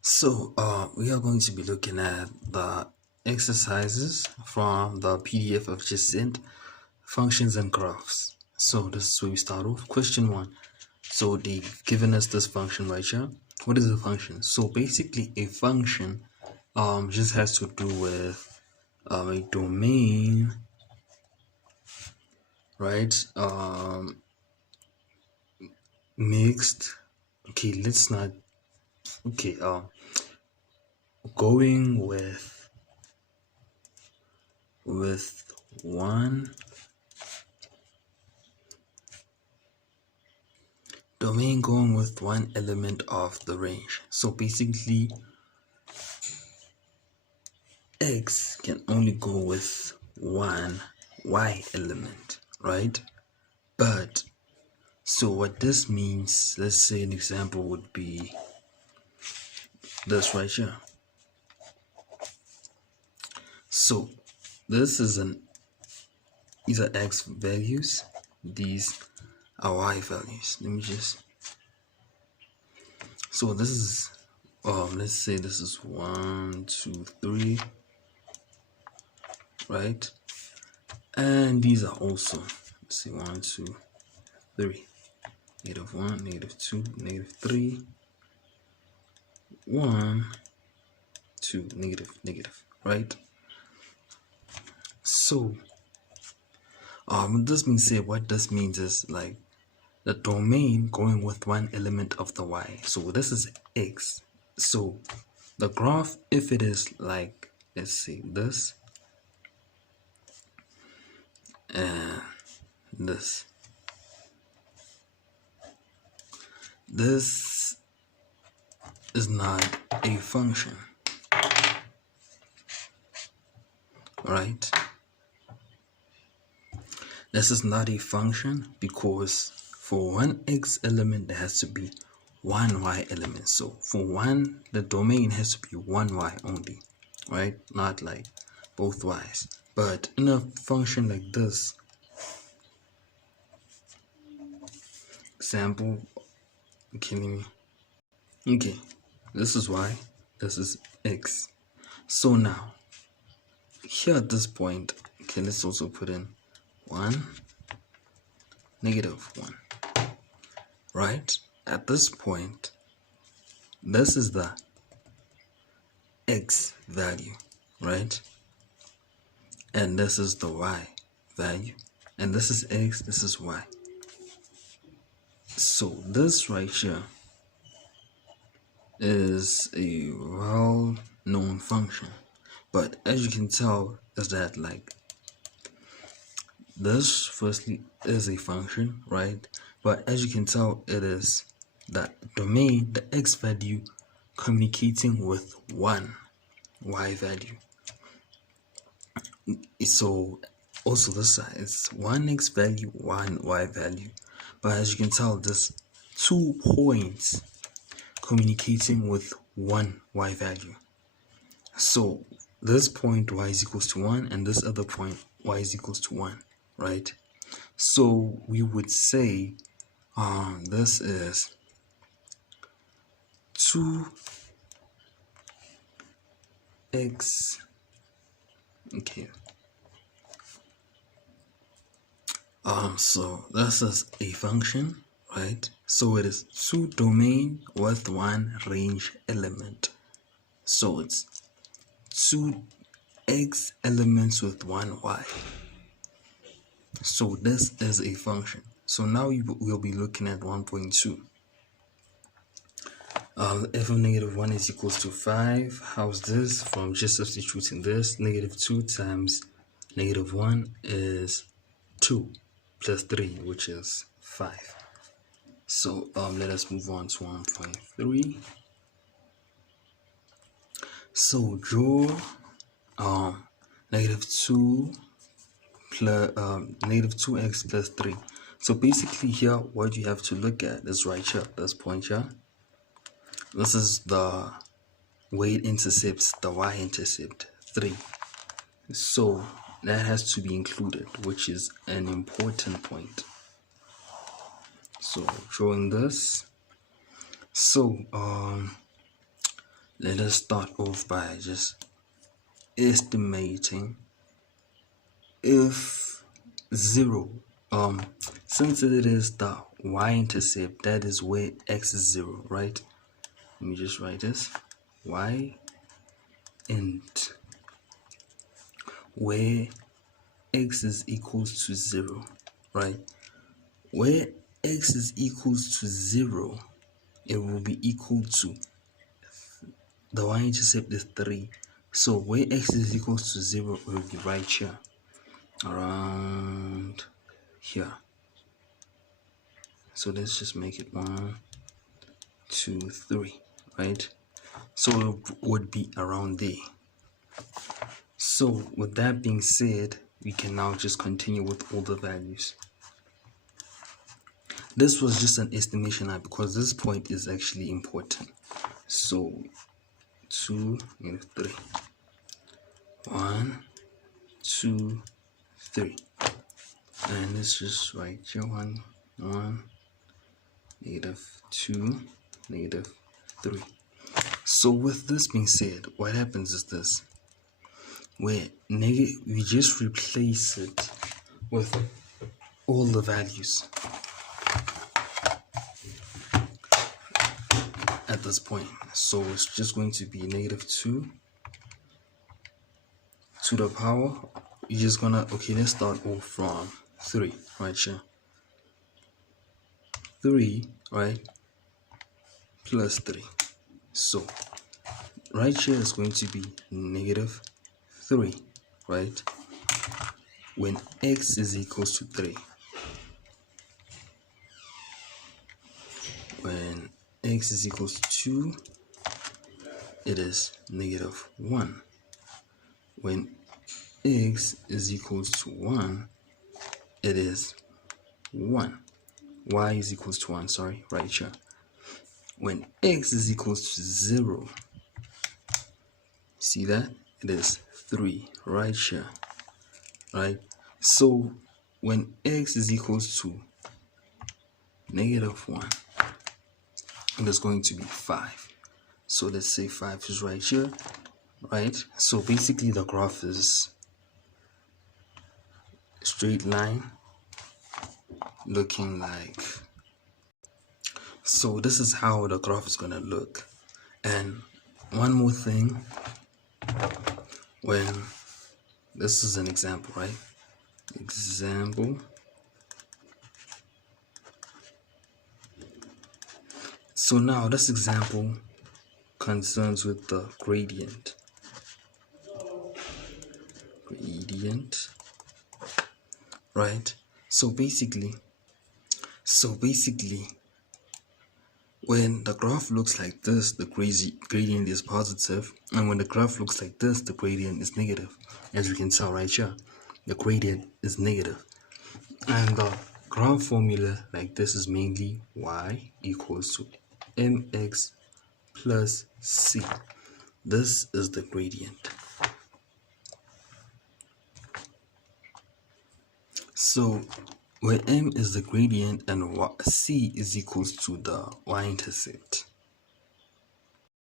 So, we are going to be looking at the exercises from the PDF I've just sent, functions and graphs. So, this is where we start off. Question one. So, they've given us this function right here. What is a function? So, basically, a function just has to do with a domain, right? Mixed. Okay, let's not. Okay, going with one domain going with one element of the range. So basically x can only go with one y element, right? But so what this means, let's say an example would be this right here. So this is these are x values, these are y values. Let me just, so this is let's say this is 1 2 3, right? And these are also, let's see, 1 2 3, -1, -2, -3, 1 2, negative, right? So this means, say, what this means is like the domain going with one element of the y. So this is x. So the graph, if it is like, let's see, this and this is not a function, right? This is not a function because for one x element there has to be one y element. So for one, the domain has to be one y only, right? Not like both y's. But in a function like this, example, okay, this is y, this is x. So now here at this point, okay, let's also put in 1 -1, right? At this point, this is the x value, right? And this is the y value, and this is x, this is y. So this right here is a well-known function, but as you can tell is that like this firstly is a function, right? But as you can tell, it is the domain, the x value communicating with one y value. So also this side is one x value, one y value. But as you can tell, there's 2 points communicating with one y value. So this point y is equals to 1 and this other point y is equals to 1, right? So we would say this is 2x, okay. So this is a function, right? So it is 2 domain with 1 range element. So it's 2 x elements with 1 y. So this is a function. So now we'll be looking at 1.2. F of -1 is equals to 5. How's this? From just substituting this, -2 times -1 is 2 plus 3, which is 5. So let us move on to 1.3. So draw -2 plus -2x plus 3. So basically here what you have to look at is right here, this point here. This is the weight intercepts, the y-intercept 3. So that has to be included, which is an important point. So drawing this, so let us start off by just estimating if 0, since it is the y-intercept, that is where x is 0, right? Let me just write this, y int where x is equals to 0, right? Where x is equals to 0, it will be equal to, the y-intercept is 3. So where x is equals to 0, it will be right here, around here. So let's just make it 1, 2, 3, right? So it would be around there. So with that being said, we can now just continue with all the values. This was just an estimation now because this point is actually important. So 2, 3, 1, 2, 3, and let's just write here 1, 1, -2, -3. So with this being said, what happens is this, where we just replace it with all the values at this point. So it's just going to be -2 to the power, you're just gonna, okay, let's start off from 3 right here. 3, right, plus 3. So right here is going to be -3, right, when x is equals to 3. When x is equals to 2, it is -1. When x is equals to 1, it is 1. Y is equals to 1, sorry, right here. When x is equals to 0, see that? It is 3 right here, right? So when x is equals to -1, it is going to be 5. So let's say 5 is right here, right? So basically the graph is straight line looking like, so this is how the graph is gonna look. And one more thing, when this is an example, right? Example. So now this example concerns with the gradient. Right? So basically, when the graph looks like this, the gradient is positive, and when the graph looks like this, the gradient is negative. As you can tell right here, the gradient is negative. And the graph formula like this is mainly y equals to mx plus c. This is the gradient. So where m is the gradient and c is equals to the y-intercept.